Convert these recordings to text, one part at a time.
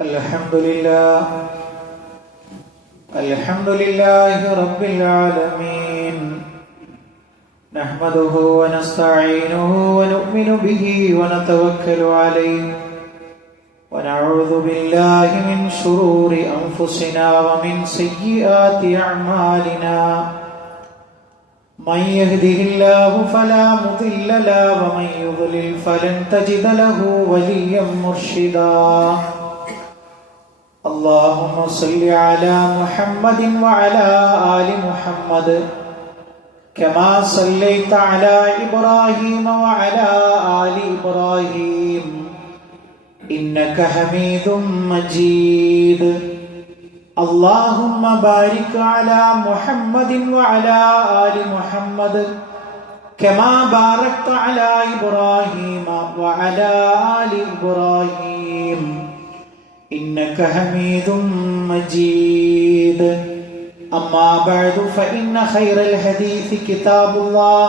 الحمد لله رب العالمين نحمده ونستعينه ونؤمن به ونتوكل عليه ونعوذ بالله من شرور أنفسنا ومن سيئات أعمالنا من يهده الله فلا مضل له ومن يضلل فلن تجد له وليا مرشدا اللهم صل على محمد وعلى آل محمد كما صليت على إبراهيم وعلى آل إبراهيم إنك حميد مجيد اللهم بارك على محمد وعلى آل محمد كما باركت على إبراهيم وعلى آل إبراهيم إنك حميد مجيد أما بعد فإن خير الحديث كتاب الله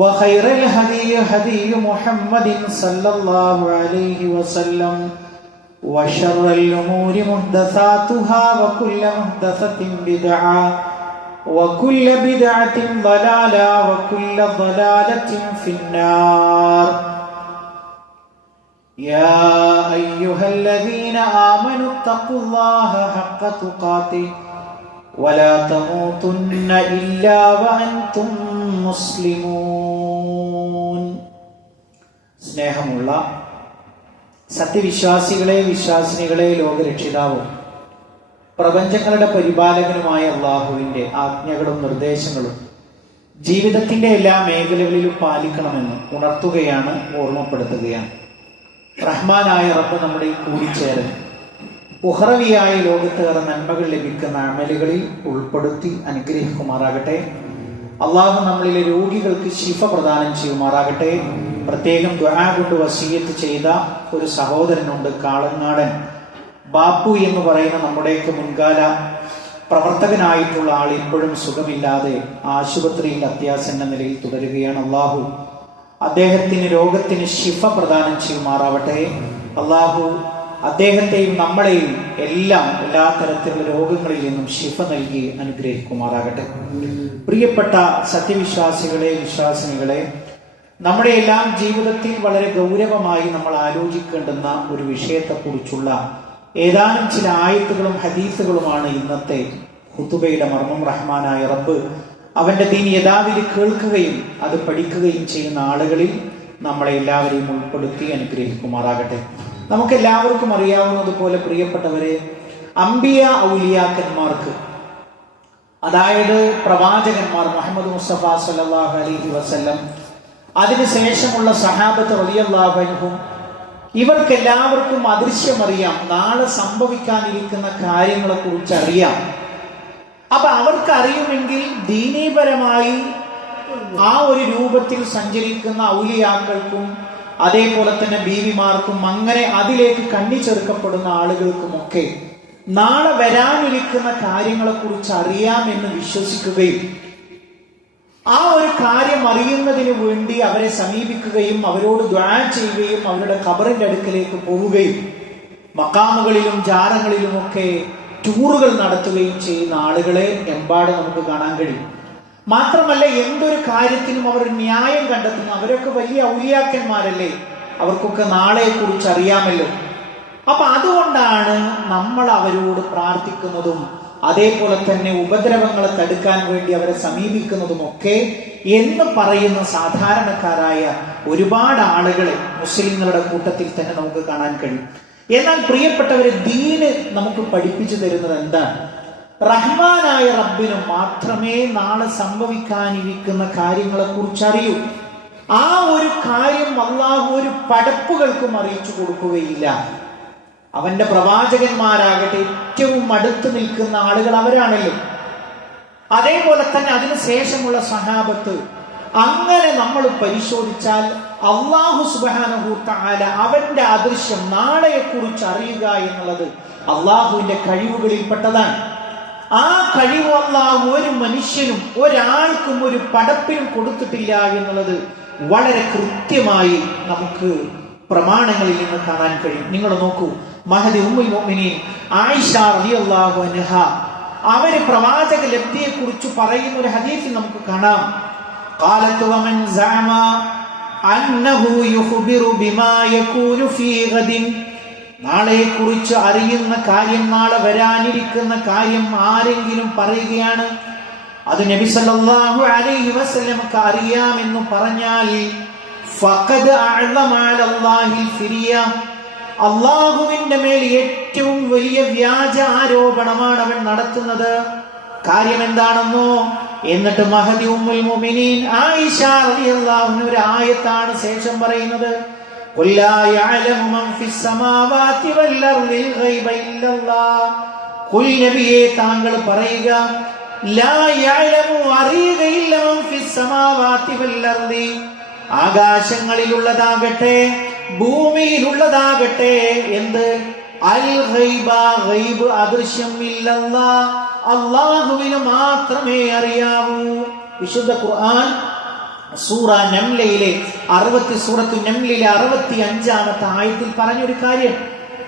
وخير الهدي هدي محمد صلى الله عليه وسلم وشر الأمور محدثاتها وكل محدثة بدعة وكل بدعة ضلالة وكل ضلالة في النار يا أيها الذين آمنوا اتقوا الله حق تقاته ولا تموتن إلا وأنتم مسلمون സ്നേഹമുള്ള സത്യവിശ്വാസികളെ വിശ്വാസിനികളെ ലോകരക്ഷിതാവും പ്രപഞ്ചങ്ങളുടെ പരിപാലകനുമായ അല്ലാഹുവിന്റെ ആജ്ഞകളും നിർദ്ദേശങ്ങളും ജീവിതത്തിന്റെ എല്ലാ മേഖലകളിലും പാലിക്കണമെന്ന് ഉണർത്തുകയാണ്, ഓർമ്മപ്പെടുത്തുകയാണ്. റഹ്മാനായ റബ്ബ് നമ്മുടെ ഈ കൂടിച്ചേരൽ ഉഹ്റവിയായ ലോകത്തേറെ നന്മകൾ ലഭിക്കുന്ന അമലുകളിൽ ഉൾപ്പെടുത്തി അനുഗ്രഹിക്കുമാറാകട്ടെ. അള്ളാഹു നമ്മളിലെ രോഗികൾക്ക് ശിഫ പ്രദാനം ചെയ്യുമാറാകട്ടെ. പ്രത്യേകം ദുആ കൊണ്ട് വസിയത്ത് ചെയ്ത ഒരു സഹോദരനുണ്ട്, കാളങ്ങാടൻ ബാപ്പു എന്ന് പറയുന്ന നമ്മുടെയൊക്കെ മുൻകാല പ്രവർത്തകനായിട്ടുള്ള ആൾ ഇപ്പോഴും സുഖമില്ലാതെ ആശുപത്രിയിൽ അത്യാസന്ന നിലയിൽ തുടരുകയാണ്. അള്ളാഹു അദ്ദേഹത്തിന് രോഗത്തിന് ശിഫ പ്രദാനം ചെയ്യുമാറാവട്ടെ. അള്ളാഹു അദ്ദേഹത്തെയും നമ്മളെയും എല്ലാ തരത്തിലുള്ള രോഗങ്ങളിൽ നിന്നും ശിഫ നൽകി അനുഗ്രഹിക്കുമാറാകട്ടെ. പ്രിയപ്പെട്ട സത്യവിശ്വാസികളെ വിശ്വാസിനികളെ, നമ്മുടെ എല്ലാം ജീവിതത്തിൽ വളരെ ഗൗരവമായി നമ്മൾ ആലോചിക്കേണ്ടുന്ന ഒരു വിഷയത്തെക്കുറിച്ചുള്ള ഏതാനും ചില ആയത്തുകളും ഹദീസുകളുമാണ് ഇന്നത്തെ ഖുതുബയുടെ മർമ്മം. റഹ്മാനായ റബ്ബ് അവന്റെ ദീൻ യഥാവിധി കേൾക്കുകയും അത് പഠിക്കുകയും ചെയ്യുന്ന ആളുകളിൽ നമ്മളെ എല്ലാവരെയും ഉൾപ്പെടുത്തി അനുഗ്രഹിക്കുമാറാകട്ടെ. നമുക്ക് എല്ലാവർക്കും അറിയാവുന്നതുപോലെ പ്രിയപ്പെട്ടവരെ, അംബിയ ഔലിയാക്കന്മാർക്ക്, അതായത് പ്രവാചകന്മാർ മുഹമ്മദ് മുസ്തഫ സല്ലല്ലാഹു അലൈഹി വസല്ലം, അതിനുശേഷമുള്ള സഹാബത്ത് റളിയല്ലാഹു അൻഹും, ഇവർക്കെല്ലാവർക്കും അദൃശ്യമറിയാം, നാളെ സംഭവിക്കാനിരിക്കുന്ന കാര്യങ്ങളെ കുറിച്ച് അറിയാം. അപ്പൊ അവർക്ക് അറിയുമെങ്കിൽ ദീനീപരമായി ആ ഒരു രൂപത്തിൽ സഞ്ചരിക്കുന്ന ഔലിയാക്കൾക്കും അതേപോലെ തന്നെ ബീവിമാർക്കും അങ്ങനെ അതിലേക്ക് കണ്ണിച്ചേർക്കപ്പെടുന്ന ആളുകൾക്കുമൊക്കെ നാളെ വരാനിരിക്കുന്ന കാര്യങ്ങളെ കുറിച്ച് അറിയാമെന്ന് വിശ്വസിക്കുകയും ആ ഒരു കാര്യം അറിയുന്നതിന് വേണ്ടി അവരെ സമീപിക്കുകയും അവരോട് ദുആ ചെയ്യുകയും അവരുടെ ഖബറിന്റെ അടുക്കലേക്ക് പോവുകയും മക്കാമുകളിലും ജാറങ്ങളിലുമൊക്കെ ടൂറുകൾ നടത്തുകയും ചെയ്യുന്ന ആളുകളെ എമ്പാട് നമുക്ക് കാണാൻ കഴിയും. മാത്രമല്ല, എന്തൊരു കാര്യത്തിനും അവർ ന്യായം കണ്ടെത്തുന്നു. അവരൊക്കെ വലിയ ഔലിയാക്കന്മാരല്ലേ, അവർക്കൊക്കെ നാളെ കുറിച്ച് അറിയാമല്ലോ. അപ്പൊ അതുകൊണ്ടാണ് നമ്മൾ അവരോട് പ്രാർത്ഥിക്കുന്നതും അതേപോലെ തന്നെ ഉപദ്രവങ്ങളെ തടുക്കാൻ വേണ്ടി അവരെ സമീപിക്കുന്നതുമൊക്കെ എന്ന് പറയുന്ന സാധാരണക്കാരായ ഒരുപാട് ആളുകളെ മുസ്ലിങ്ങളുടെ കൂട്ടത്തിൽ തന്നെ നമുക്ക് കാണാൻ കഴിയും. എന്നാൽ പ്രിയപ്പെട്ടവരെ, ദീന് നമുക്ക് പഠിപ്പിച്ചു തരുന്നത് എന്താണ്? റഹ്മാനായ റബ്ബിന് മാത്രമേ നാളെ സംഭവിക്കാനിരിക്കുന്ന കാര്യങ്ങളെ കുറിച്ച് അറിയൂ. ആ ഒരു കാര്യം അല്ലാഹു ഒരു പടപ്പുകൾക്കും അറിയിച്ചു കൊടുക്കുകയില്ല. അവന്റെ പ്രവാചകന്മാരാകട്ടെ ഏറ്റവും അടുത്ത് നിൽക്കുന്ന ആളുകൾ അവരാണല്ലോ. അതേപോലെ തന്നെ അതിനുശേഷമുള്ള സഹാബത്ത്, അങ്ങനെ നമ്മൾ പരിശോധിച്ചാൽ അല്ലാഹു സുബ്ഹാനഹു തആല അവന്റെ അദൃശ്യം നാളെയെ കുറിച്ച് അറിയുക എന്നുള്ളത് അല്ലാഹുവിന്റെ കഴിവുകളിൽപ്പെട്ടതാണ്. ആ കഴിവ് അല്ലാഹു ഒരു മനുഷ്യനും ഒരാൾക്കും ഒരു പടപ്പിനും കൊടുത്തിട്ടില്ല എന്നുള്ളത് വളരെ കൃത്യമായി നമുക്ക് പ്രമാണങ്ങളിൽ നിന്ന് കാണാൻ കഴിയും. നിങ്ങൾ നോക്കൂ, മഹദി ഉമ്മുൽ മുഅ്മിനീൻ ആയിഷ റളിയല്ലാഹു അൻഹ അവര് പ്രവാചക ലബ്ധിയെ കുറിച്ച് പറയുന്ന ഒരു ഹദീസിൽ നമുക്ക് കാണാം. ഖാലത്ത് വമൻ സഅമ അന്നഹു യുഖ്ബിറു ബിമാ യകൂനു ഫീ ഗദിൻ, നാളെ കുറിച്ച് അറിയുന്ന കാര്യം, നാളെ വരാനിരിക്കുന്ന കാര്യം ആരെങ്കിലും പറയുകയാണ് അത് നബി സല്ലല്ലാഹു അലൈഹി വസല്ലമക്ക് അറിയാമെന്ന് പറഞ്ഞാൽ ഫഖദ് അഅ്ളമ അലല്ലാഹിൽ ഫിരിയ, അല്ലാഹുവിന്റെ മേൽ ഏറ്റവും വലിയ വ്യാജ ആരോപണമാണ് അവൻ നടത്തുന്നത്. കാര്യം എന്താണെന്നോ? എന്നിട്ട് മഹദി ഉമ്മുൽ മുഅ്മിനീൻ ആയിഷ റളിയല്ലാഹു അൻഹ ഒരു ആയത്താണ് ശേഷം പറയുന്നത്, ഖുൽ ലാ യഅലമു മൻ ഫിസ് സമാവാതി വൽ അർദിൽ ഗൈബ ഇല്ലല്ലാഹ്. ഖുൽ നബിയേ താങ്കൾ പറയുക, ലാ യഅലമു അറിയുകയില്ല മൻ ഫിസ് സമാവാതി വൽ അർദി, ആകാശങ്ങളിലുള്ളതാകട്ടെ ഭൂമിയിലുള്ളതാകട്ടെ എന്ത്, അൽ ഗൈബ ഗൈബ് അദൃശ്യം ഇല്ലല്ലാഹ്, അല്ലാഹുവിന് മാത്രമേ അറിയാവൂ. വിശുദ്ധ ഖുർആൻ സൂറ നംലയിലെ സൂറത്തു നംലിലെ 65-ാമത്തെ ആയത്തിൽ പറഞ്ഞൊരു കാര്യം,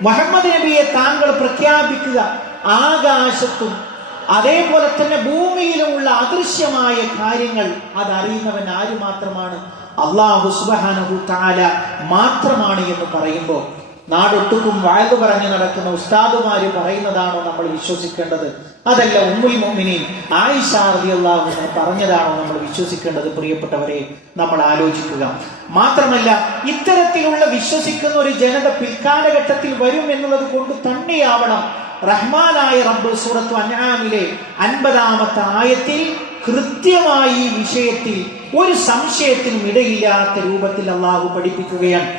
മുഹമ്മദ് നബിയെ താങ്കൾ പ്രഖ്യാപിക്കുക, ആകാശത്തും അതേപോലെ തന്നെ ഭൂമിയിലുമുള്ള അദൃശ്യമായ കാര്യങ്ങൾ അതറിയുന്നവൻ ആര് മാത്രമാണ്? അല്ലാഹു സുബ്ഹാനഹു തആല മാത്രമാണ് എന്ന് പറയുമ്പോൾ നാടൊട്ടുക്കും വഅദ് പറഞ്ഞു നടക്കുന്ന ഉസ്താദുമാര് പറയുന്നതാണോ നമ്മൾ വിശ്വസിക്കേണ്ടത്? അതല്ല ഉമ്മുൽ മുഅ്മിനീൻ ആയിഷ റളിയല്ലാഹു അൻഹ പറഞ്ഞതാണോ നമ്മൾ വിശ്വസിക്കേണ്ടത്? പ്രിയപ്പെട്ടവരെ, നമ്മൾ ആലോചിക്കുക. മാത്രമല്ല, ഇത്തരത്തിലുള്ള വിശ്വസിക്കുന്ന ഒരു ജനത പിൽക്കാലഘട്ടത്തിൽ വരും എന്നുള്ളത് കൊണ്ട് തന്നെയാവണം റഹ്മാനായ റബ്ബ് സൂറത്തു അൻആമിലെ 50-ാമത്തെ ആയത്തിൽ കൃത്യമായി ഈ വിഷയത്തിൽ ഒരു സംശയത്തിനും ഇടയില്ലാത്ത രൂപത്തിൽ അല്ലാഹു പഠിപ്പിക്കുകയാണ്.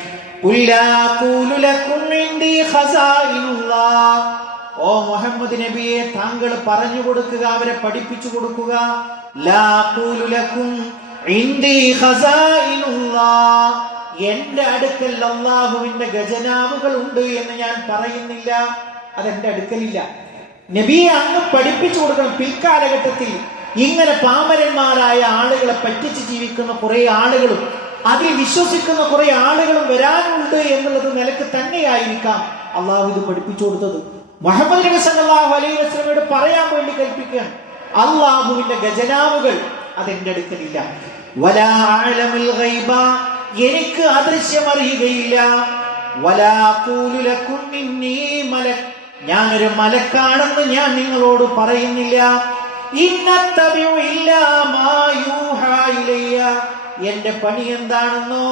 ഓ മുഹമ്മദ് നബിയെ താങ്കൾ പറഞ്ഞു കൊടുക്കുക, അവരെ പഠിപ്പിച്ചു കൊടുക്കുക, എന്റെ അടുക്കൽ അല്ലാഹുവിന്റെ ഖജനാവുകൾ ഉണ്ട് എന്ന് ഞാൻ പറയുന്നില്ല, അതെന്റെ അടുക്കലില്ല. നബിയെ അങ്ങ് പഠിപ്പിച്ചു കൊടുക്കണം. പിൽക്കാലഘട്ടത്തിൽ ഇങ്ങനെ പാമരന്മാരായ ആളുകളെ പറ്റിച്ച് ജീവിക്കുന്ന കുറെ ആളുകളും അതിൽ വിശ്വസിക്കുന്ന കുറെ ആളുകളും വരാനുണ്ട് എന്നുള്ളത് നിലക്ക് തന്നെയായിരിക്കാം അള്ളാഹു ഇത് പഠിപ്പിച്ചു കൊടുത്തത്. മുഹമ്മദ് നബി സല്ലല്ലാഹു അലൈഹി വസല്ലമയോട് പറയാൻ വേണ്ടി കൽപ്പിക്കുകയാണ്, അള്ളാഹുവിന്റെ ഖജനാവുകൾ അതെന്റെ അടുക്കലില്ല. വലാ അഅലമുൽ ഗൈബ, എനിക്ക് അദൃശ്യം അറിയുകയില്ല. വലാ ഖൂലു ലകും ഇന്നി മലക്, ഞാനൊരു മലക്കാണെന്ന് ഞാൻ നിങ്ങളോട് പറയുന്നില്ല. ഇന്നത്തബിഉ ഇല്ലാ മാ യൂഹാ ഇലയ്യ, എന്റെ പണി എന്താണെന്നോ,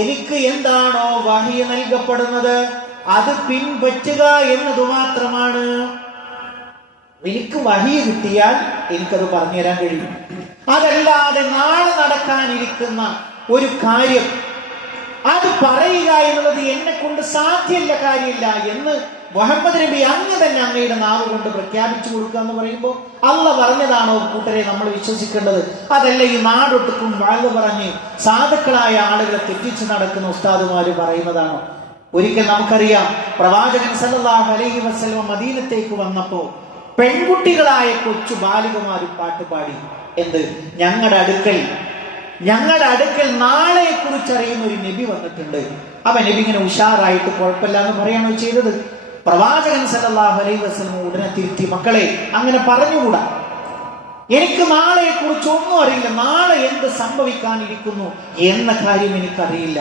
എനിക്ക് എന്താണോ വഹി നൽകപ്പെടുന്നത് അത് പിൻപറ്റുക എന്നത് മാത്രമാണ്. എനിക്ക് വഹി കിട്ടിയാൽ എനിക്കത് പറഞ്ഞുതരാൻ കഴിയും. അതല്ലാതെ നാളെ നടക്കാനിരിക്കുന്ന ഒരു കാര്യം അത് പറയുക എന്നുള്ളത് എന്നെ കൊണ്ട് സാധ്യമല്ല, കാര്യമില്ല എന്ന് മുഹമ്മദ് നബി അങ്ങ് തന്നെ അങ്ങയുടെ നാവ് കൊണ്ട് പ്രഖ്യാപിച്ചു കൊടുക്കുക എന്ന് പറയുമ്പോൾ അള്ളാഹ് പറഞ്ഞതാണോ കൂട്ടരെ നമ്മൾ വിശ്വസിക്കേണ്ടത്? അതല്ല ഈ നാടൊട്ടുക്കും വഅദ് പറഞ്ഞ് സാധുക്കളായ ആളുകളെ തെറ്റിച്ച് നടക്കുന്ന ഉസ്താദുമാര് പറയുന്നതാണോ? ഒരിക്കൽ നമുക്കറിയാം, പ്രവാചകൻ സല്ലല്ലാഹു അലൈഹി വസല്ലം മദീനത്തേക്ക് വന്നപ്പോ പെൺകുട്ടികളായ കൊച്ചു ബാലികമാര് പാട്ടുപാടി, എന്ത്, ഞങ്ങളുടെ അടുക്കൽ നാളെ കുറിച്ച് അറിയുന്ന ഒരു നബി വന്നിട്ടുണ്ട്. അപ്പൊ നബി ഇങ്ങനെ ഉഷാറായിട്ട് കുഴപ്പമില്ല എന്ന് പറയാണോ ചെയ്തത്? പ്രവാചകൻ സല്ലല്ലാഹു അലൈഹി വസല്ലം ഉടനെ തിരുത്തി, മക്കളെ അങ്ങനെ പറഞ്ഞുകൂടാ, എനിക്ക് നാളെ കുറിച്ച് ഒന്നും അറിയില്ല, നാളെ എന്ത് സംഭവിക്കാനിരിക്കുന്നു എന്ന കാര്യം എനിക്കറിയില്ല.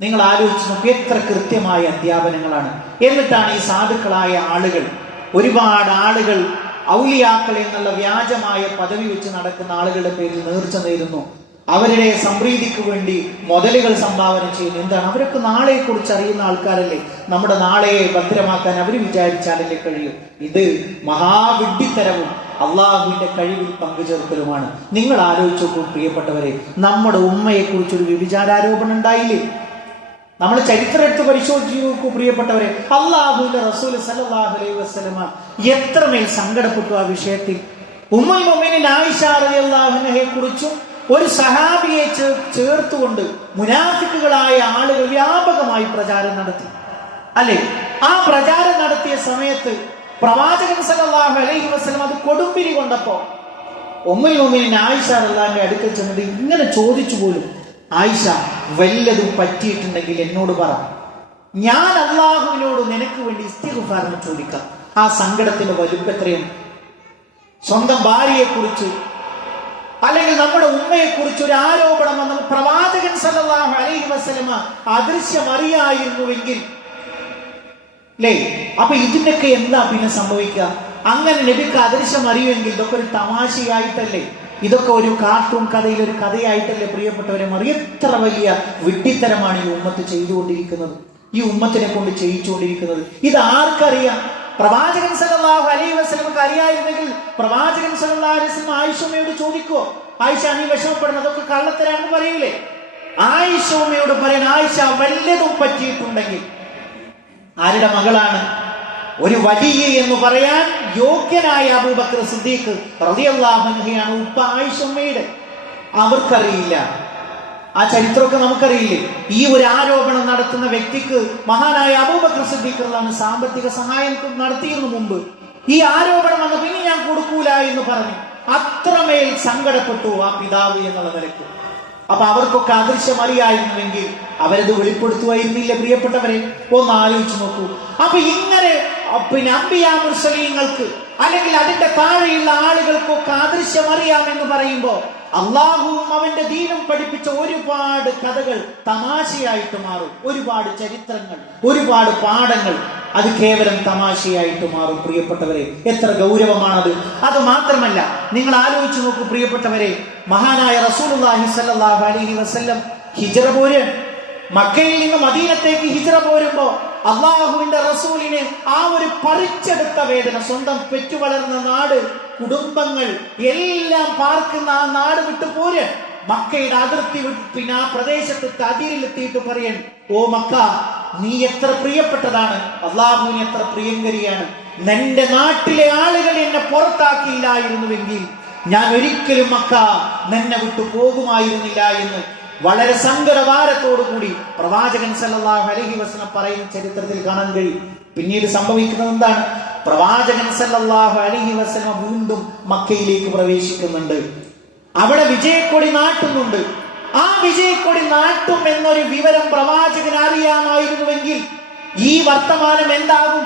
നിങ്ങൾ ആലോചിച്ച് നോക്കി, എത്ര കൃത്യമായ അധ്യാപനങ്ങളാണ്. എന്നിട്ടാണ് ഈ സാധുക്കളായ ആളുകൾ, ഒരുപാട് ആളുകൾ ഔലിയാക്കൾ എന്നുള്ള വ്യാജമായ പദവി വെച്ച് നടക്കുന്ന ആളുകളുടെ പേരിൽ നേർച്ച നേരുന്നു, അവരുടെ സംപ്രീതിക്ക് വേണ്ടി മുതലുകൾ സംഭാവന ചെയ്യുന്നു. എന്താണ്? അവരൊക്കെ നാളെ കുറിച്ച് അറിയുന്ന ആൾക്കാരല്ലേ. നമ്മുടെ നാളെയെ ഭദ്രമാക്കാൻ അവർ വിചാരിച്ചാലല്ലേ കഴിയും. ഇത് മഹാവിഡ്ഢിത്തരവും അള്ളാഹുവിന്റെ കഴിവിൽ പങ്കുചേർക്കലുമാണ്. നിങ്ങൾ ആലോചിച്ച് നോക്കൂ പ്രിയപ്പെട്ടവരെ, നമ്മുടെ ഉമ്മയെ കുറിച്ചൊരു വ്യഭിചാരോപണം ഉണ്ടായില്ലേ? നമ്മൾ ചരിത്രം എടുത്ത് പരിശോധിച്ച് നോക്കൂ പ്രിയപ്പെട്ടവരെ. അള്ളാഹുവിന്റെ റസൂൽ സല്ലല്ലാഹു അലൈഹി വസല്ലമ എത്രമേൽ സങ്കടപ്പെട്ടു ആ വിഷയത്തിൽ. ഉമ്മുൽ മുഅ്മിനീൻ ആയിഷ റളിയല്ലാഹു അൻഹയെ കുറിച്ചും ഒരു സഹാബിയെ ചേർത്തുകൊണ്ട് മുനാഫിക്കുകളായ ആളുകൾ വ്യാപകമായി പ്രചാരം നടത്തി, അല്ലെ? ആ പ്രചാരം നടത്തിയ സമയത്ത് പ്രവാചകൻ സല്ലല്ലാഹു അലൈഹി വസല്ലം അത് കൊടുമ്പിരി കൊണ്ടപ്പോ ഉമ്മുൽ മുഅ്മിനീൻ ആയിഷ റളിയല്ലാഹു അൻഹ അടുക്കൽ ചെന്നിട്ട് ഇങ്ങനെ ചോദിച്ചു പോലും, ആയിഷ, വല്ലതും പറ്റിയിട്ടുണ്ടെങ്കിൽ എന്നോട് പറ, ഞാൻ അള്ളാഹുവിനോട് നിനക്ക് വേണ്ടി ഇസ്തിഗ്ഫാർ ചോദിക്കാം. ആ സങ്കടത്തിന്റെ വലുപ്പം എത്രയും. സ്വന്തം ഭാര്യയെ കുറിച്ച് അല്ലെങ്കിൽ നമ്മുടെ ഉമ്മയെ കുറിച്ച് ഒരു ആരോപണം വന്ന പ്രവാചകൻ സല്ലല്ലാഹു അലൈഹി വസല്ലമ അദൃശ്യം അറിയായിരുന്നുവെങ്കിൽ അല്ലേ, അപ്പൊ ഇതിനൊക്കെ എന്താ പിന്നെ സംഭവിക്കുക? അങ്ങനെ നബിക്ക് അദൃശ്യം അറിയുമെങ്കിൽ ഇതൊക്കെ ഒരു തമാശയായിട്ടല്ലേ, ഇതൊക്കെ ഒരു കാർട്ടൂൺ കഥയിൽ ഒരു കഥയായിട്ടല്ലേ പ്രിയപ്പെട്ടവരെ? എത്ര വലിയ വിഡ്ഢിത്തരമാണ് ഈ ഉമ്മത്ത് ചെയ്തുകൊണ്ടിരിക്കുന്നത്, ഈ ഉമ്മത്തിനെ കൊണ്ട് ചെയ്യിച്ചുകൊണ്ടിരിക്കുന്നത്. ഇത് ആർക്കറിയാം? പ്രവാചകൻ സല്ലല്ലാഹു അലൈഹി വസല്ലമക്ക് അറിയായിരുന്നെങ്കിൽ പ്രവാചകൻ സല്ലല്ലാഹു അലൈഹി വസല്ലം ആയിഷയോട് ചോദിക്കോ, ആയിഷ നീ വിഷമപ്പെടുന്നത് അതൊക്കെ കള്ളത്തരാണെന്ന് പറയൂലേ? ആയിഷയോട് പറയണം, ആയിഷ വല്ലതും പറ്റിയിട്ടുണ്ടെങ്കിൽ ആരുടെ മകളാണ്? ഒരു വലിയ എന്ന് പറയാൻ യോഗ്യനായ അബൂബക്കർ സിദ്ദീഖ് റളിയല്ലാഹു അൻഹുയാണ് ഉപ്പ ആയിഷയുടെ. അവർക്കറിയില്ല, ആ ചരിത്രമൊക്കെ നമുക്കറിയില്ലേ? ഈ ഒരു ആരോപണം നടത്തുന്ന വ്യക്തിക്ക് മഹാനായ അബൂബക്കർ സിദ്ദീഖ് റളിയല്ലാഹു സാമ്പത്തിക സഹായം നടത്തിയിരുന്നു മുമ്പ്. ഈ ആരോപണം വന്ന പിന്നെ ഞാൻ കൊടുക്കൂല എന്ന് പറഞ്ഞു. അത്രമേൽ സങ്കടപ്പെട്ടു ആ പിതാവ് എന്നുള്ള നിലയ്ക്ക്. അപ്പൊ അവർക്കൊക്കെ അദൃശ്യം അറിയായിരുന്നുവെങ്കിൽ അവരത് വെളിപ്പെടുത്തുമായിരുന്നില്ല പ്രിയപ്പെട്ടവരെ? ഒന്ന് ആലോചിച്ച് നോക്കൂ. അപ്പൊ ഇങ്ങനെ അംബിയാ മുർസലീങ്ങൾക്ക് അല്ലെങ്കിൽ അതിന്റെ താഴെയുള്ള ആളുകൾക്കൊക്കെ അദൃശ്യം അറിയാമെന്ന് പറയുമ്പോ അള്ളാഹുവും അവന്റെ ദീനും പഠിപ്പിച്ച ഒരുപാട് കഥകൾ തമാശയായിട്ട് മാറും. ഒരുപാട് ചരിത്രങ്ങൾ, ഒരുപാട് പാഠങ്ങൾ അത് കേവലം തമാശയായിട്ട് മാറും പ്രിയപ്പെട്ടവരെ. എത്ര ഗൗരവമാണത്! അത് മാത്രമല്ല, നിങ്ങൾ ആലോചിച്ചു നോക്കൂ പ്രിയപ്പെട്ടവരെ, മഹാനായ റസൂലുള്ളാഹി സ്വല്ലല്ലാഹു അലൈഹി വസല്ലം ഹിജ്റ പോര് മക്കയിൽ നിന്ന് മദീനത്തേക്ക് ഹിജ്റ പോരുമ്പോ അള്ളാഹുവിന്റെ റസൂലിന് ആ ഒരു പറിച്ചെടുത്ത വേദന, സ്വന്തം പെറ്റു വളർന്ന നാട്, കുടുംബങ്ങൾ എല്ലാം പാർക്കുന്ന ആ നാട് വിട്ടു പോര്. മക്കയുടെ അതിർത്തി പിന്നെ ആ പ്രദേശത്ത് അതിരിലെത്തിയിട്ട് പറയൻ, ഓ മക്ക, നീ എത്ര പ്രിയപ്പെട്ടതാണ്, അള്ളാഹുവിന് എത്ര പ്രിയങ്കരിയാണ്. നിന്റെ നാട്ടിലെ ആളുകൾ എന്നെ പുറത്താക്കിയില്ലായിരുന്നുവെങ്കിൽ ഞാൻ ഒരിക്കലും മക്ക നിന്നെ വിട്ടു പോകുമായിരുന്നില്ല എന്ന് വളരെ സങ്കടഭാരത്തോടുകൂടി പ്രവാചകൻ സല്ലല്ലാഹു അലൈഹി വസല്ലം പറയുന്ന ചരിത്രത്തിൽ കാണാൻ കഴിയും. പിന്നീട് സംഭവിക്കുന്നത് എന്താണ്? പ്രവാചകൻ സല്ലല്ലാഹു അലൈഹി വസല്ലം വീണ്ടും മക്കയിലേക്ക് പ്രവേശിക്കുന്നുണ്ട്. അവിടെ വിജയക്കൊടി നാട്ടുന്നുണ്ട്. ആ വിജയക്കൊടി നാട്ടും എന്നൊരു വിവരം പ്രവാചകൻ അറിയാമായിരുന്നുവെങ്കിൽ ഈ വർത്തമാനം എന്താകും?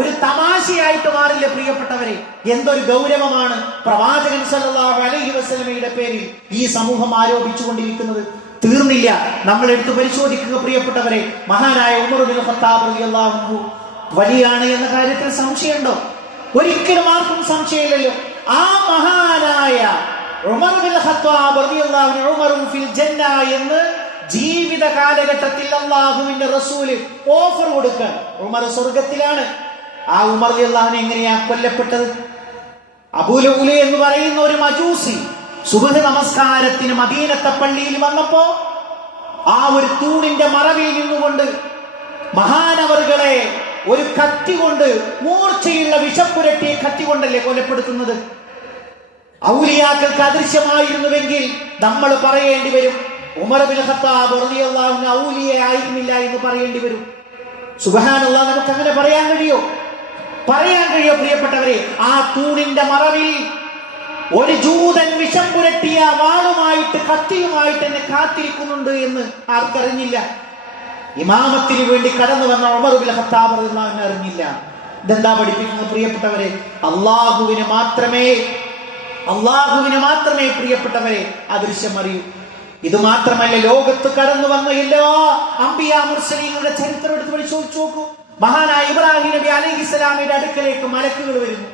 ഒരു തമാശയായിട്ട് മാറില്ല പ്രിയപ്പെട്ടവരെ. എന്തൊരു ഗൗരവമാണ് പ്രവാചകൻ സല്ലല്ലാഹു അലൈഹി വസല്ലമയുടെ പേരിൽ ഈ സമൂഹം ആരോപിച്ചുകൊണ്ടിരിക്കുന്നത്. തീർന്നില്ല. നമ്മൾ എടുത്ത് പരിശോധിക്കുക പ്രിയപ്പെട്ടവരെ. മഹാനായ ഉമർ ഇബ്നുൽ ഖത്താബ് റളിയല്ലാഹു അൻഹു വലിയാണ് എന്ന കാര്യത്തിൽ സംശയമുണ്ടോ? ഒരിക്കലും ആർക്കും സംശയമില്ലല്ലോ. ആ മഹാനായ ഉമർ ഇബ്നുൽ ഖത്താബ് റളിയല്ലാഹു അൻഹു ഉമറുൻ ഫിൽ ജന്ന എന്ന് ജീവിത കാലഘട്ടത്തിൽ അല്ലാഹുവിന്റെ റസൂല് ഓഫർ കൊടുക്കാൻ, ഉമർ സ്വർഗത്തിലാണ്. ആ ഉമർ റളിയല്ലാഹു അൻഹു എങ്ങനെയാ കൊല്ലപ്പെട്ടത്? അബൂ ലൂല എന്ന് പറയുന്ന ഒരു മജൂസി സുബ്ഹ് നമസ്കാരത്തിന് മദീനത്തെ പള്ളിയിൽ വന്നപ്പോ ആ ഒരു തൂണിന്റെ മറവിൽ നിന്നുകൊണ്ട് മഹാനവറുകളെ ഒരു കത്തി കൊണ്ട്, മൂർച്ചയുള്ള വിഷപ്പുരട്ടിയ കത്തി കൊണ്ടല്ലേ കൊലപ്പെടുത്തുന്നത്? ഔലിയാക്കൾക്ക് അദൃശ്യമായിരുന്നുവെങ്കിൽ നമ്മൾ പറയേണ്ടി വരും ഉമർ ഇബ്നുൽ ഖത്താബ് റളിയല്ലാഹു അൻഹു ഔലിയ ആയിരുന്നില്ല എന്ന് പറയേണ്ടി വരും. സുബ്ഹാനല്ലാഹ്, നമുക്ക് അങ്ങനെ പറയാൻ കഴിയോ? പറയാൻ കഴിയോ പ്രിയപ്പെട്ടവരെ? ആ തൂണിന്റെ മറവിൽ ഒരു ജൂതൻ വിഷം പുരട്ടിയ വാളുമായിട്ട് കത്തിയുമായിട്ട് എന്നെ കാത്തിരിക്കുന്നുണ്ട് എന്ന് ആർക്കറിഞ്ഞില്ല. ഇമാമത്തിന് വേണ്ടി കടന്നു വന്ന ഉമർ ഇബ്നുൽ ഖത്താബ് റളിയല്ലാഹു അൻഹു അറിഞ്ഞില്ല. ഇതെന്താ പഠിപ്പിക്കുന്നത് പ്രിയപ്പെട്ടവരെ? അള്ളാഹുവിന് മാത്രമേ പ്രിയപ്പെട്ടവരെ അദൃശ്യം അറിയൂ. ഇത് മാത്രമല്ല, ലോകത്ത് കടന്നു വന്ന എല്ലാ അംബിയാ മുർസലീങ്ങളുടെ ചരിത്രം എടുത്ത് പരിശോധിച്ചു നോക്കൂ. മഹാനായ ഇബ്രാഹിം നബി അലൈഹിസ്സലാമിന്റെ അടുക്കലേക്ക് മലക്കുകൾ വരുന്നു.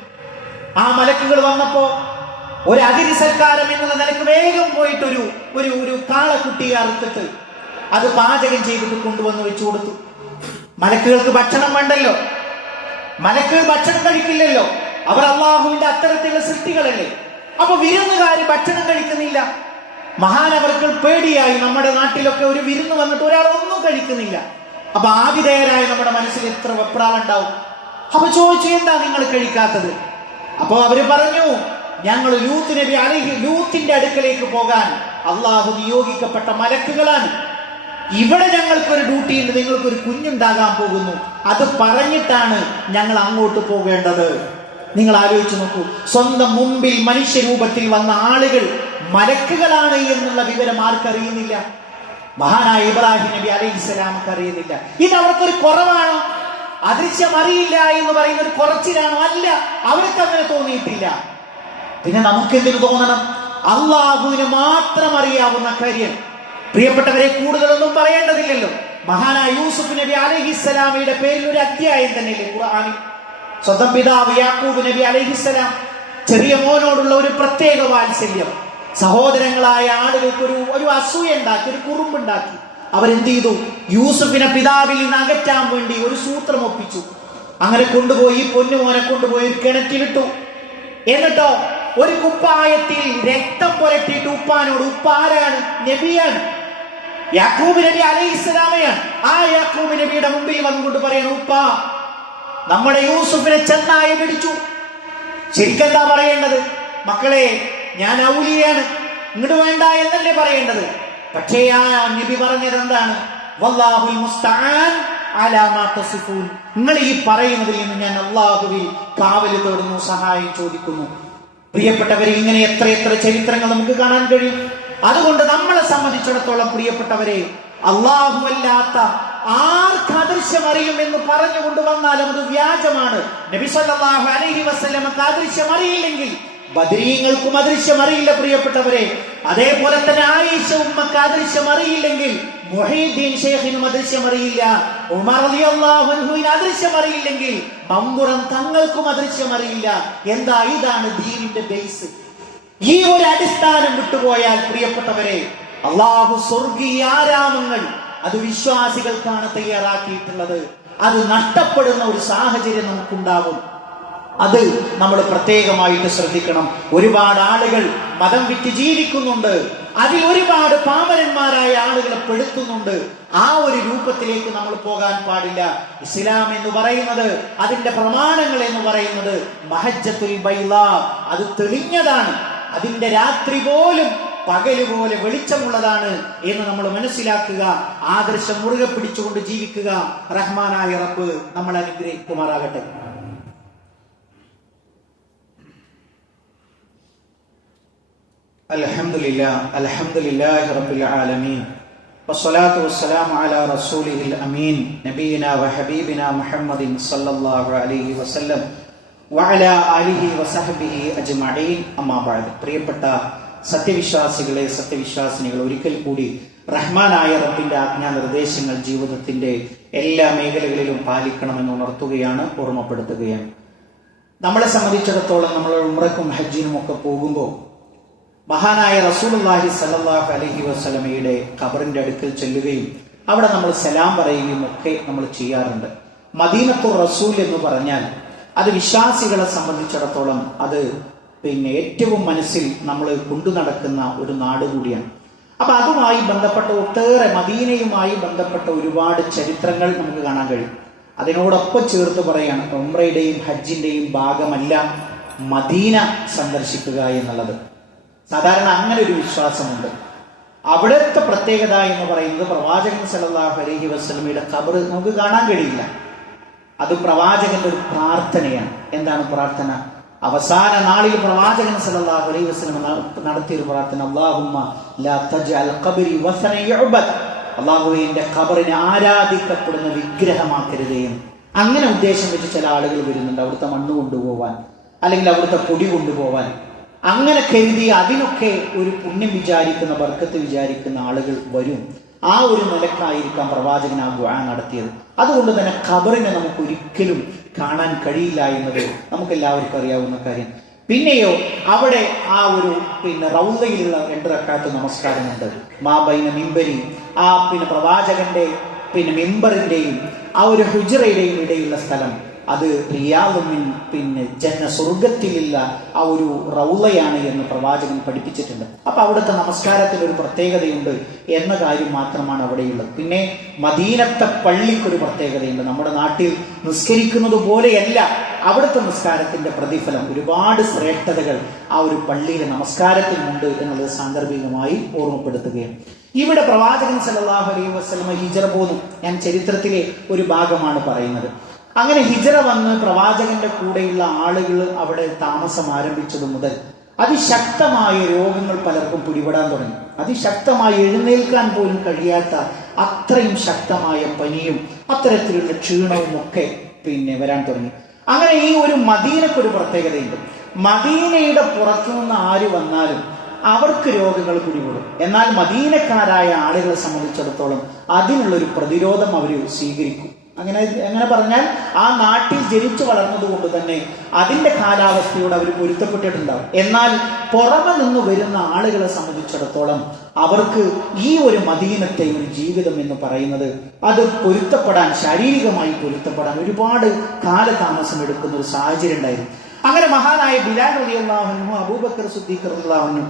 ആ മലക്കുകൾ വന്നപ്പോ ഒരു അതിഥി സൽക്കാരം എന്നുള്ള നിലക്ക് വേഗം പോയിട്ട് ഒരു കാളക്കുട്ടിയെ അറുത്തിട്ട് അത് പാചകം ചെയ്തിട്ട് കൊണ്ടുവന്ന് വെച്ചു കൊടുത്തു. മലക്കുകൾക്ക് ഭക്ഷണം വേണ്ടല്ലോ, മലക്കുകൾ ഭക്ഷണം കഴിക്കില്ലല്ലോ, അവർ അള്ളാഹുവിന്റെ അത്തരത്തിലുള്ള സൃഷ്ടികളല്ലേ. അപ്പൊ വിരുന്നുകാര് ഭക്ഷണം കഴിക്കുന്നില്ല. മഹാനവർകൾ പേടിയായി. നമ്മുടെ നാട്ടിലൊക്കെ ഒരു വിരുന്ന് വന്നിട്ട് ഒരാൾ ഒന്നും കഴിക്കുന്നില്ല. അപ്പൊ ആതിഥേയരായ നമ്മുടെ മനസ്സിൽ എത്ര വെപ്രാളുണ്ടാവും. അപ്പൊ ചോദിച്ചു, എന്താ നിങ്ങൾ കഴിക്കാത്തത്? അപ്പൊ അവര് പറഞ്ഞു, ഞങ്ങൾ ലൂത്തിന്റെ അടുക്കലേക്ക് പോകാൻ അള്ളാഹു നിയോഗിക്കപ്പെട്ട മലക്കുകളാണ്. ഇവിടെ ഞങ്ങൾക്കൊരു ഡ്യൂട്ടി ഉണ്ട്, നിങ്ങൾക്കൊരു കുഞ്ഞുണ്ടാകാൻ പോകുന്നു, അത് പറഞ്ഞിട്ടാണ് ഞങ്ങൾ അങ്ങോട്ട് പോകേണ്ടത്. നിങ്ങൾ ആലോചിച്ച് നോക്കൂ, സ്വന്തം മുമ്പിൽ മനുഷ്യരൂപത്തിൽ വന്ന ആളുകൾ മലക്കുകളാണ് എന്നുള്ള വിവരം ആർക്കറിയുന്നില്ല? മഹാനായ ഇബ്രാഹിം നബി അലൈഹിസ്സലാമക്ക് അറിയുന്നില്ല. ഇത് അവർക്കൊരു കുറവാണോ? അദൃശ്യം അറിയില്ല എന്ന് പറയുന്ന ഒരു കുറച്ചിലാണോ? അല്ല, അവർക്ക് അങ്ങനെ തോന്നിയിട്ടില്ല. പിന്നെ നമുക്കെന്തിനു തോന്നണം? അള്ളാഹുവിന് മാത്രം അറിയാവുന്ന കാര്യം. പ്രിയപ്പെട്ടവരെ, കൂടുതലൊന്നും പറയേണ്ടതില്ലല്ലോ. മഹാനായ യൂസുഫ് നബി അലൈഹിസ്സലാമയുടെ പേരിൽ ഒരു അധ്യായം തന്നെയല്ലേ ഖുർആനിൽ. സ്വന്തം പിതാവ് യാക്കൂബ് നബി അലൈഹിസ്സലാം ചെറിയ മോനോടുള്ള ഒരു പ്രത്യേക വാത്സല്യം, സഹോദരങ്ങളായ ആളുകൾക്ക് ഒരു അസൂയ ഉണ്ടാക്കി, ഒരു കുറുമ്പുണ്ടാക്കി. അവരെന്ത് ചെയ്തു? യൂസുഫിനെ പിതാവിൽ നിന്ന് അകറ്റാൻ വേണ്ടി ഒരു സൂത്രം ഒപ്പിച്ചു. അങ്ങനെ കൊണ്ടുപോയി പൊന്നുമോനെ കൊണ്ടുപോയി ഒരു കിണറ്റിലിട്ടു. എന്നിട്ടോ ഒരു കുപ്പായത്തിൽ രക്തം പുരട്ടിയിട്ട് ഉപ്പാനോട്, ഉപ്പാരാണ്? നബിയാണ്, യാക്കൂബ് നബി അലൈഹിസ്സലാമയാണ്. ആ യാക്കൂബ് നബിയുടെ മുമ്പിൽ വന്നുകൊണ്ട് പറയണം, ഉപ്പാ, നമ്മുടെ യൂസുഫിനെ ചെന്നായ പിടിച്ചു. ശരിക്കെന്താ പറയേണ്ടത്? മക്കളെ, ഞാൻ ഔലിയാണ്, ഇങ്ങോട്ട് വേണ്ട എന്നല്ലേ പറയേണ്ടത്. പക്ഷേ ആ നബി പറഞ്ഞത് എന്താണ്? വല്ലാഹുൽ മുസ്തആൻ അലാ മാ തസിഫൂൻ. നിങ്ങൾ ഈ പറയുന്നതിൽ നിന്ന് ഞാൻ അല്ലാഹുവിൽ കാവല് തേടുന്നു, സഹായം ചോദിക്കുന്നു. പ്രിയപ്പെട്ടവരെ, ഇങ്ങനെ എത്ര ചരിത്രങ്ങൾ നമുക്ക് കാണാൻ കഴിയും. അതുകൊണ്ട് നമ്മളെ സംബന്ധിച്ചിടത്തോളം പ്രിയപ്പെട്ടവരെ, അല്ലാഹുവല്ലാത്ത ആർക്ക് അദൃശ്യം അറിയും എന്ന് പറഞ്ഞുകൊണ്ട് വന്നാലും അത് വ്യാജമാണ്. നബി സല്ലല്ലാഹു അലൈഹി വസല്ലമക്ക് അദൃശ്യം അറിയില്ലെങ്കിൽ ബദരീങ്ങൾക്കും അദൃശ്യം അറിയില്ല പ്രിയപ്പെട്ടവരെ. അതേപോലെ തന്നെ ആയിഷ ഉമ്മക്ക് അദൃശ്യം അറിയില്ലെങ്കിൽ മുഹീദ്ദീൻ ശൈഖിനും അദൃശ്യം അറിയില്ല. ഉമർ റളിയല്ലാഹു അൻഹുവിന് അദൃശ്യം അറിയില്ലെങ്കിൽ മമ്പുറം തങ്ങൾക്കും അദൃശ്യം അറിയില്ല. എന്താ? ഇതാണ് ദീനിന്റെ ബേസ്. ഈ ഒരു അടിസ്ഥാനം വിട്ടുപോയാൽ പ്രിയപ്പെട്ടവരെ, അള്ളാഹു സ്വർഗീയ ആരാമങ്ങൾ അത് വിശ്വാസികൾക്കാണ് തയ്യാറാക്കിയിട്ടുള്ളത്. അത് നഷ്ടപ്പെടുന്ന ഒരു സാഹചര്യം നമുക്കുണ്ടാവും. അത് നമ്മൾ പ്രത്യേകമായിട്ട് ശ്രദ്ധിക്കണം. ഒരുപാട് ആളുകൾ മതം വിറ്റ് ജീവിക്കുന്നുണ്ട്. അതിൽ ഒരുപാട് പാമരന്മാരായ ആളുകളെ പെടുത്തുന്നുണ്ട്. ആ ഒരു രൂപത്തിലേക്ക് നമ്മൾ പോകാൻ പാടില്ല. ഇസ്ലാം എന്ന് പറയുന്നത്, അതിന്റെ പ്രമാണങ്ങൾ എന്ന് പറയുന്നത് മഹജ്ജത്തുൽ ബൈളാ, അത് തെളിഞ്ഞതാണ്. അതിന്റെ രാത്രി പോലും പകല് പോലെ വെളിച്ചമുള്ളതാണ് എന്ന് നമ്മൾ മനസ്സിലാക്കുക. ആദർശം മുറുകെ പിടിച്ചുകൊണ്ട് ജീവിക്കുക. റഹ്മാനായ റബ്ബ് നമ്മളെ അനുഗ്രഹിക്കുമാറാകട്ടെ. അൽഹംദുലില്ലാഹി റബ്ബിൽ ആലമീൻ വസ്സലാത്തു വസ്സലാമു അലാ റസൂലിഹിൽ അമീൻ നബിയിനാ വഹബീബിനാ മുഹമ്മദിൻ സല്ലല്ലാഹു അലൈഹി വസല്ലം വഅലാ ആലിഹി വസഹ്ബിഹി അജ്മഈൻ. അമ്മാ ബഅദ്. പ്രിയപ്പെട്ട സത്യവിശ്വാസികളെ, സത്യവിശ്വാസിനികൾ, ഒരിക്കൽ കൂടി റഹ്മാനായ റബ്ബിന്റെ ആജ്ഞാ നിർദ്ദേശങ്ങൾ ജീവിതത്തിന്റെ എല്ലാ മേഖലകളിലും പാലിക്കണമെന്ന് ഉണർത്തുകയാണ്, ഓർമ്മപ്പെടുത്തുകയാണ്. നമ്മളെ സംബന്ധിച്ചിടത്തോളം നമ്മൾ ഉംറക്കും ഹജ്ജിനും ഒക്കെ പോകുമ്പോൾ മഹാനായ റസൂലുള്ളാഹി സ്വല്ലല്ലാഹു അലൈഹി വസല്ലമയുടെ ഖബറിന്റെ അടുക്കൽ ചെല്ലുകയും അവിടെ നമ്മൾ സലാം പറയുകയും ഒക്കെ നമ്മൾ ചെയ്യാറുണ്ട്. മദീനത്തുർ റസൂൽ എന്ന് പറഞ്ഞാൽ അത് വിശ്വാസികളെ സംബന്ധിച്ചിടത്തോളം അത് ഏറ്റവും മനസ്സിൽ നമ്മൾ കൊണ്ടു നടക്കുന്ന ഒരു നാട് കൂടിയാണ്. അപ്പൊ അതുമായി ബന്ധപ്പെട്ട ഒട്ടേറെ, മദീനയുമായി ബന്ധപ്പെട്ട ഒരുപാട് ചരിത്രങ്ങൾ നമുക്ക് കാണാൻ കഴിയും. അതിനോടൊപ്പം ചേർത്ത് പറയാണ്, ഉംറയുടെയും ഹജ്ജിന്റെയും ഭാഗമല്ല മദീന സന്ദർശിക്കുക എന്നുള്ളത്. സാധാരണ അങ്ങനെ ഒരു വിശ്വാസമുണ്ട്. അവിടുത്തെ പ്രത്യേകത എന്ന് പറയുന്നത് പ്രവാചകൻ സല്ലല്ലാഹു അലൈഹി വസല്ലമയുടെ ഖബർ നമുക്ക് കാണാൻ കഴിയില്ല. അത് പ്രവാചകന്റെ ഒരു പ്രാർത്ഥനയാണ്. എന്താണ് പ്രാർത്ഥന? അവസാന നാളിൽ പ്രവാചകൻ സല്ലല്ലാഹു അലൈഹി വസല്ലം നടത്തിയൊരു പ്രാർത്ഥന, അല്ലാഹുമ്മ ലാ തജ്അൽ ഖബ്രി വസനൻ യുഅബദ്. അല്ലാഹുവേ, എന്റെ ഖബറിനെ ആരാധിക്കപ്പെടുന്ന വിഗ്രഹമാക്കരുതേ. അങ്ങനെ ഉദ്ദേശം വെച്ച് ചില ആളുകൾ വരുന്നുണ്ട്, അവിടുത്തെ മണ്ണ് കൊണ്ടുപോവാൻ അല്ലെങ്കിൽ അവിടുത്തെ പൊടി കൊണ്ടുപോവാൻ. അങ്ങനെ കരുതി അതിനൊക്കെ ഒരു പുണ്യം വിചാരിക്കുന്ന, ബർക്കത്ത് വിചാരിക്കുന്ന ആളുകൾ വരും. ആ ഒരു നിലക്കായിരിക്കാം പ്രവാചകൻ ആ ദുആ നടത്തിയത്. അതുകൊണ്ട് തന്നെ ഖബറിനെ നമുക്ക് ഒരിക്കലും കാണാൻ കഴിയില്ല എന്നത് നമുക്ക് എല്ലാവർക്കും അറിയാവുന്ന കാര്യം. പിന്നെയോ അവിടെ ആ ഒരു റൗളയിലുള്ള 2 റക്അത്ത് നമസ്കാരമുണ്ട്. മാ ബൈന മിമ്പരി, ആ പ്രവാചകന്റെ മിമ്പറിന്റെയും ആ ഒരു ഹുജ്റയുടെയും ഇടയിലുള്ള സ്ഥലം, അത് റിയാദുമിൻ ജന്ന, സ്വർഗത്തിലുള്ള ആ ഒരു റൗളയാണ് എന്ന് പ്രവാചകൻ പഠിപ്പിച്ചിട്ടുണ്ട്. അപ്പൊ അവിടുത്തെ നമസ്കാരത്തിന് ഒരു പ്രത്യേകതയുണ്ട് എന്ന കാര്യം മാത്രമാണ് അവിടെയുള്ളത്. പിന്നെ മദീനത്തെ പള്ളിക്കൊരു പ്രത്യേകതയുണ്ട്. നമ്മുടെ നാട്ടിൽ നിസ്കരിക്കുന്നത് പോലെയല്ല അവിടുത്തെ നിസ്കാരത്തിന്റെ പ്രതിഫലം. ഒരുപാട് ശ്രേഷ്ഠതകൾ ആ ഒരു പള്ളിയിലെ നമസ്കാരത്തിനുണ്ട് എന്നുള്ളത് സാന്ദർഭികമായി ഓർമ്മപ്പെടുത്തുകയാണ്. ഇവിടെ പ്രവാചകൻ സല്ലല്ലാഹു അലൈഹി വസല്ലമ ഹിജ്റ പോന്നു. ഞാൻ ചരിത്രത്തിലെ ഒരു ഭാഗമാണ് പറയുന്നത്. അങ്ങനെ ഹിജ്റ വന്ന് പ്രവാചകന്റെ കൂടെയുള്ള ആളുകൾ അവിടെ താമസം ആരംഭിച്ചത് മുതൽ അതിശക്തമായ രോഗങ്ങൾ പലർക്കും പിടിപെടാൻ തുടങ്ങി. അതിശക്തമായി എഴുന്നേൽക്കാൻ പോലും കഴിയാത്ത അത്രയും ശക്തമായ പനിയും അത്തരത്തിലുള്ള ക്ഷീണവും ഒക്കെ വരാൻ തുടങ്ങി. അങ്ങനെ ഈ ഒരു മദീനക്കൊരു പ്രത്യേകതയുണ്ട്. മദീനയുടെ പുറത്തുനിന്ന് ആര് വന്നാലും അവർക്ക് രോഗങ്ങൾ പിടിപെടും. എന്നാൽ മദീനക്കാരായ ആളുകളെ സംബന്ധിച്ചിടത്തോളം അതിനുള്ളൊരു പ്രതിരോധം അവർ സ്വീകരിക്കും. അങ്ങനെ പറഞ്ഞാൽ ആ നാട്ടിൽ ജനിച്ചു വളർന്നത് കൊണ്ട് തന്നെ അതിൻ്റെ കാലാവസ്ഥയോട് അവർ പൊരുത്തപ്പെട്ടിട്ടുണ്ടാവും. എന്നാൽ പുറമെ നിന്ന് വരുന്ന ആളുകളെ സംബന്ധിച്ചിടത്തോളം അവർക്ക് ഈ ഒരു മദീനത്തെ ഒരു ജീവിതം എന്ന് പറയുന്നത് അത് പൊരുത്തപ്പെടാൻ, ശാരീരികമായി പൊരുത്തപ്പെടാൻ ഒരുപാട് കാലതാമസം എടുക്കുന്ന ഒരു സാഹചര്യം ഉണ്ടായിരുന്നു. അങ്ങനെ മഹാനായ ബിലാൽ റളിയല്ലാഹു അൻഹു, അബൂബക്കർ സിദ്ദീഖ് റളിയല്ലാഹു അൻഹു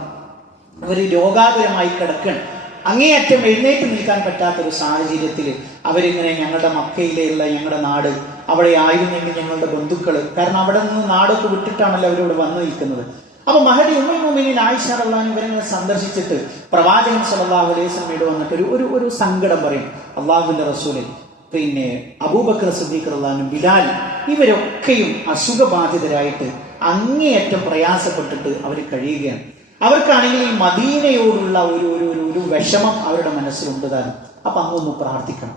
അവർ രോഗാതുരമായി കിടക്കണം. അങ്ങേയറ്റം എഴുന്നേറ്റ് നിൽക്കാൻ പറ്റാത്തൊരു സാഹചര്യത്തിൽ അവരിങ്ങനെ ഞങ്ങളുടെ മക്കയിലുള്ള ഞങ്ങളുടെ നാട് അവിടെ ആയിരുന്നെങ്കിൽ ഞങ്ങളുടെ ബന്ധുക്കൾ, കാരണം അവിടെ നിന്ന് നാടൊക്കെ വിട്ടിട്ടാണല്ലോ അവരോട് വന്നു നിൽക്കുന്നത്. അപ്പൊ മഹദി ഉമ്മുൽ മുഅ്മിനീൻ ആയിഷ റളിയല്ലാഹു അൻഹ ഇവരെ സന്ദർശിച്ചിട്ട് പ്രവാചകൻ സല്ലല്ലാഹു അലൈഹി വസല്ലമയോട് വന്നിട്ട് ഒരു സങ്കടം പറയും. അള്ളാഹുവിന്റെ റസൂൽ, അബൂബക്കർ സിദ്ദീഖ് റളിയല്ലാഹു അൻഹു, ബിലാൽ ഇവരൊക്കെയും അസുഖബാധിതരായിട്ട് അങ്ങേയറ്റം പ്രയാസപ്പെട്ടിട്ട് അവർ കഴിയുകയാണ്. അവർക്കാണെങ്കിൽ ഈ മദീനയോടുള്ള ഒരു വിഷമം അവരുടെ മനസ്സിലുണ്ട് താനും. അപ്പൊ അങ്ങൊന്ന് പ്രാർത്ഥിക്കണം.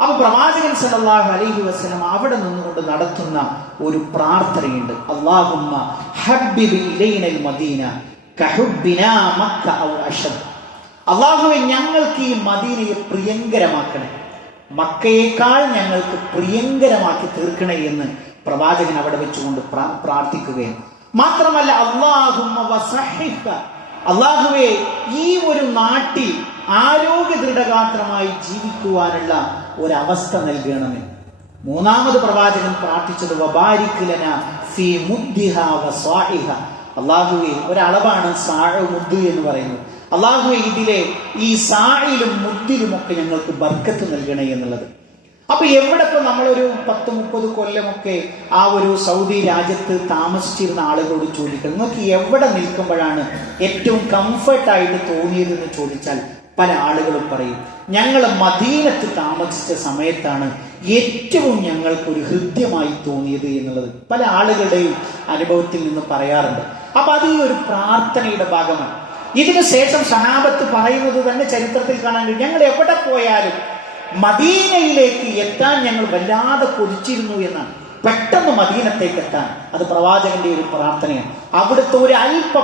അപ്പൊ പ്രവാചകൻ സല്ലല്ലാഹു അലൈഹി വസല്ലം അവിടെ നിന്നുകൊണ്ട് നടത്തുന്ന ഒരു പ്രാർത്ഥനയുണ്ട്. അല്ലാഹുമ്മ ഹബ്ബിബ് ഇലൈനൽ മദീന കഹുബ്ബിനാ മക്ക ഔ അശദ്. അല്ലാഹുവേ, ഞങ്ങൾക്ക് ഈ മദീനയെ പ്രിയങ്കരമാക്കണേ, മക്കയേക്കാൾ ഞങ്ങൾക്ക് പ്രിയങ്കരമാക്കി തീർക്കണേ എന്ന് പ്രവാചകൻ അവിടെ വെച്ചുകൊണ്ട് പ്രാർത്ഥിക്കുകയാണ്. മാത്രമല്ല അല്ലാഹുമ്മ വസഹിഹ, അല്ലാഹുവേ ഈ ഒരു നാട്ടിൽ ആരോഗ്യ ദൃഢഗാത്രമായി ജീവിക്കുവാനുള്ള ഒരവസ്ഥ നൽകണമേ. മൂന്നാമത് പ്രവാചകൻ പ്രാർത്ഥിച്ചത് വബാരിക് ലനാ ഫീ മുദ്ദിഹാ വസ്വാഇഹ. അല്ലാഹുവേ, ഒരളവാണ് സാഅ് മുദ്ദ് എന്ന് പറയുന്നത്. അല്ലാഹുവേ, ഇതിലെ ഈ സാഇലും മുദ്ദിലും ഒക്കെ ഞങ്ങൾക്ക് ബർക്കത്ത് നൽകണേ എന്നുള്ളത്. അപ്പൊ എവിടെ ഇപ്പൊ നമ്മളൊരു 10-30 കൊല്ലമൊക്കെ ആ ഒരു സൗദി രാജ്യത്ത് താമസിച്ചിരുന്ന ആളുകളോട് ചോദിക്കണം, നിങ്ങൾക്ക് എവിടെ നിൽക്കുമ്പോഴാണ് ഏറ്റവും കംഫർട്ടായിട്ട് തോന്നിയതെന്ന് ചോദിച്ചാൽ പല ആളുകളും പറയും, ഞങ്ങൾ മദീനത്ത് താമസിച്ച സമയത്താണ് ഏറ്റവും ഞങ്ങൾക്കൊരു ഹൃദ്യമായി തോന്നിയത് എന്നുള്ളത് പല ആളുകളുടെയും അനുഭവത്തിൽ നിന്ന് പറയാറുണ്ട്. അപ്പൊ അത് ഈ ഒരു പ്രാർത്ഥനയുടെ ഭാഗമാണ്. ഇതിനു ശേഷം സഹാബത്ത് പറയുന്നത് തന്നെ ചരിത്രത്തിൽ കാണാൻ കഴിയും. ഞങ്ങൾ എവിടെ പോയാലും മദീനയിലേക്ക് എത്താൻ ഞങ്ങൾ വല്ലാതെ കൊതിച്ചിരുന്നു എന്നാണ്. പെട്ടെന്ന് മദീനത്തേക്ക് എത്താൻ അത് പ്രവാചകന്റെ ഒരു പ്രാർത്ഥനയാണ്. അവിടുത്തെ ഒരു അല്പ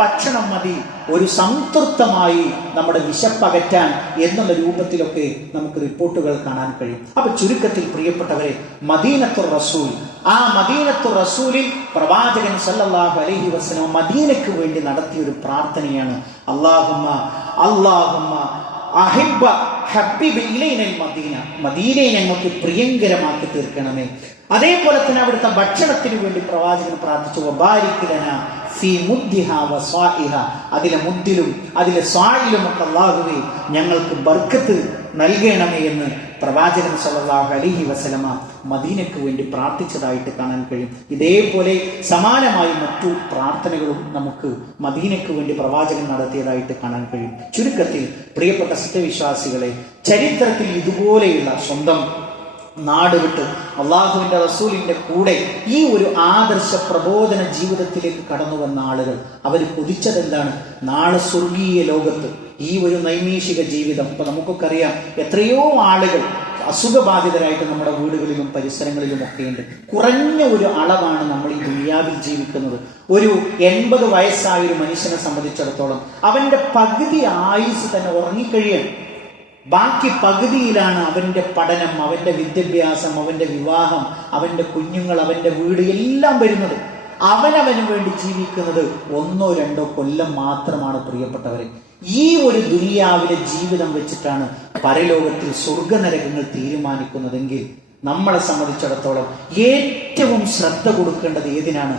ഭക്ഷണം മതി ഒരു സംതൃപ്തമായി നമ്മുടെ വിശപ്പകറ്റാൻ എന്നുള്ള രൂപത്തിലൊക്കെ നമുക്ക് റിപ്പോർട്ടുകൾ കാണാൻ കഴിയും. അപ്പൊ ചുരുക്കത്തിൽ പ്രിയപ്പെട്ടവരെ, മദീനത്തുർ റസൂൽ, ആ മദീനത്തുർ റസൂലിൽ പ്രവാചകൻ സല്ലല്ലാഹു അലൈഹി വസല്ലം മദീനയ്ക്ക് വേണ്ടി നടത്തിയ ഒരു പ്രാർത്ഥനയാണ് അല്ലാഹുമ്മ അഹിബ്ബ ഹബ്ബിബ് ഇലൈനൽ മദീന, മദീനയെ ഞങ്ങൾക്ക് പ്രിയങ്കരമാക്കി തീർക്കണമേ. അതേപോലെ തന്നെ അവിടുത്തെ ഭക്ഷണത്തിന് വേണ്ടി പ്രവാചകൻ പ്രാർത്ഥിച്ചു വബാരിക് ലനാ ഫീ മുദ്ദിഹാ വസ്വാഇഹ, അതിലെ മുദ്ദിലും അതിലെ സ്വാഇലും ഒക്കെ അല്ലാഹുവേ ഞങ്ങൾക്ക് ബർക്കത്ത് നൽകണമേ എന്ന് പ്രവാചകൻ സല്ലല്ലാഹു അലൈഹി വസല്ലമ മദീനയ്ക്ക് വേണ്ടി പ്രാർത്ഥിച്ചതായിട്ട് കാണാൻ കഴിയും. ഇതേപോലെ സമാനമായി മറ്റു പ്രാർത്ഥനകളും നമുക്ക് മദീനയ്ക്ക് വേണ്ടി പ്രവാചകൻ നടത്തിയതായിട്ട് കാണാൻ കഴിയും. ചുരുക്കത്തിൽ പ്രിയപ്പെട്ട സത്യവിശ്വാസികളെ, ചരിത്രത്തിൽ ഇതുപോലെയുള്ള സ്വന്തം നാട് വിട്ട് അള്ളാഹുവിന്റെ റസൂലിന്റെ കൂടെ ഈ ഒരു ആദർശ പ്രബോധന ജീവിതത്തിലേക്ക് കടന്നു വന്ന ആളുകൾ അവർ കൊതിച്ചതെന്താണ്? നാളെ സ്വർഗീയ ലോകത്ത് ഈ ഒരു നൈമിഷിക ജീവിതം. ഇപ്പൊ നമുക്കൊക്കെ അറിയാം, എത്രയോ ആളുകൾ അസുഖബാധിതരായിട്ട് നമ്മുടെ വീടുകളിലും പരിസരങ്ങളിലും ഒക്കെയുണ്ട്. കുറഞ്ഞ ഒരു അളവാണ് നമ്മൾ ഈ ദുനിയാവിൽ ജീവിക്കുന്നത്. ഒരു 80 വയസ്സായ ഒരു മനുഷ്യനെ സംബന്ധിച്ചിടത്തോളം അവന്റെ പകുതി ആയുസ് തന്നെ ഉറങ്ങിക്കഴിയാൻ, ബാക്കി പകുതിയിലാണ് അവന്റെ പഠനം, അവന്റെ വിദ്യാഭ്യാസം, അവന്റെ വിവാഹം, അവന്റെ കുഞ്ഞുങ്ങൾ, അവന്റെ വീട് എല്ലാം വരുന്നത്. അവനവന് വേണ്ടി ജീവിക്കുന്നത് 1-2 കൊല്ലം മാത്രമാണ് പ്രിയപ്പെട്ടവരെ. ഈ ഒരു ദുനിയാവിലെ ജീവിതം വെച്ചിട്ടാണ് പരലോകത്തിൽ സ്വർഗനരകങ്ങൾ തീരുമാനിക്കുന്നതെങ്കിൽ നമ്മളെ സംബന്ധിച്ചിടത്തോളം ഏറ്റവും ശ്രദ്ധ കൊടുക്കേണ്ടത് ഏതിനാണ്?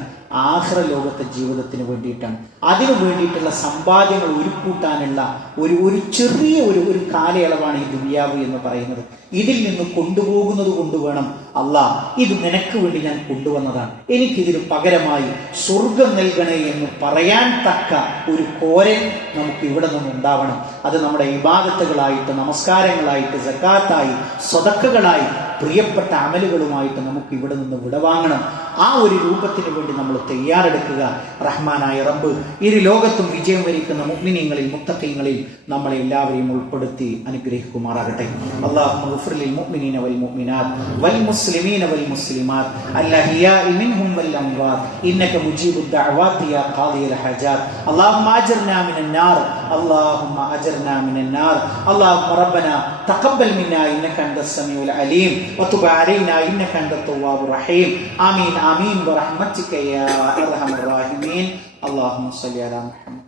ആഖിറ ലോകത്തെ ജീവിതത്തിന് വേണ്ടിയിട്ടാണ്. അതിനു വേണ്ടിയിട്ടുള്ള സമ്പാദ്യങ്ങൾ ഉരുക്കൂട്ടാനുള്ള ഒരു ചെറിയ ഒരു കാലയളവാണ് ഈ ദുനിയാവ് എന്ന് പറയുന്നത്. ഇതിൽ നിന്ന് കൊണ്ടുപോകുന്നത് കൊണ്ടുവേണം അല്ലാഹ്, ഇത് നിനക്ക് വേണ്ടി ഞാൻ കൊണ്ടുവന്നതാണ്, എനിക്കിതിന് പകരമായി സ്വർഗം നൽകണേ എന്ന് പറയാൻ തക്ക ഒരു കോരൻ നമുക്ക് ഇവിടെ നിന്നുണ്ടാവണം. അത് നമ്മുടെ ഇബാദത്തുകളായിട്ട്, നമസ്കാരങ്ങളായിട്ട്, സക്കാത്തായി, സ്വതക്കകളായി പ്രിയപ്പെട്ട അമലുകളുമായിട്ട് നമുക്ക് ഇവിടെ നിന്ന് വിടവാങ്ങണം. ആ ഒരു രൂപത്തിന് വേണ്ടി നമ്മൾ തയ്യാറെടുക്കുക. റഹ്മാനായ റബ്ബ് ഇരു ലോകത്തും വിജയം വരിക്കുന്ന മുഅ്മിനീങ്ങളിൽ മുത്തഖീങ്ങളിൽ നമ്മളെ എല്ലാവരെയും ഉൾപ്പെടുത്തി അനുഗ്രഹിക്കുമാറാകട്ടെ. അല്ലാഹുമ്മ ഗ്ഫിർ ലിൽ മുഅ്മിനീന വൽ മുഅ്മിനാത്ത് വൽ മുസ്ലിമീന വൽ മുസ്ലിമാത്ത് അൽഅഹ്യാഇ മിൻഹും വൽ അംവാത്ത് ഇന്നക മുജീബുദ് ദഅവാതി യാ ഖാദിയൽ ഹജാത്ത്. അല്ലാഹുമ്മ അജ്ർനാ മിനൻ നാർ اللهم أجرنا من النار. اللهم ربنا تقبل منا إنك أنت السميع العليم وتب علينا إنك أنت التواب الرحيم. آمين آمين برحمتك يا أرحم الراحمين. اللهم صل على محمد.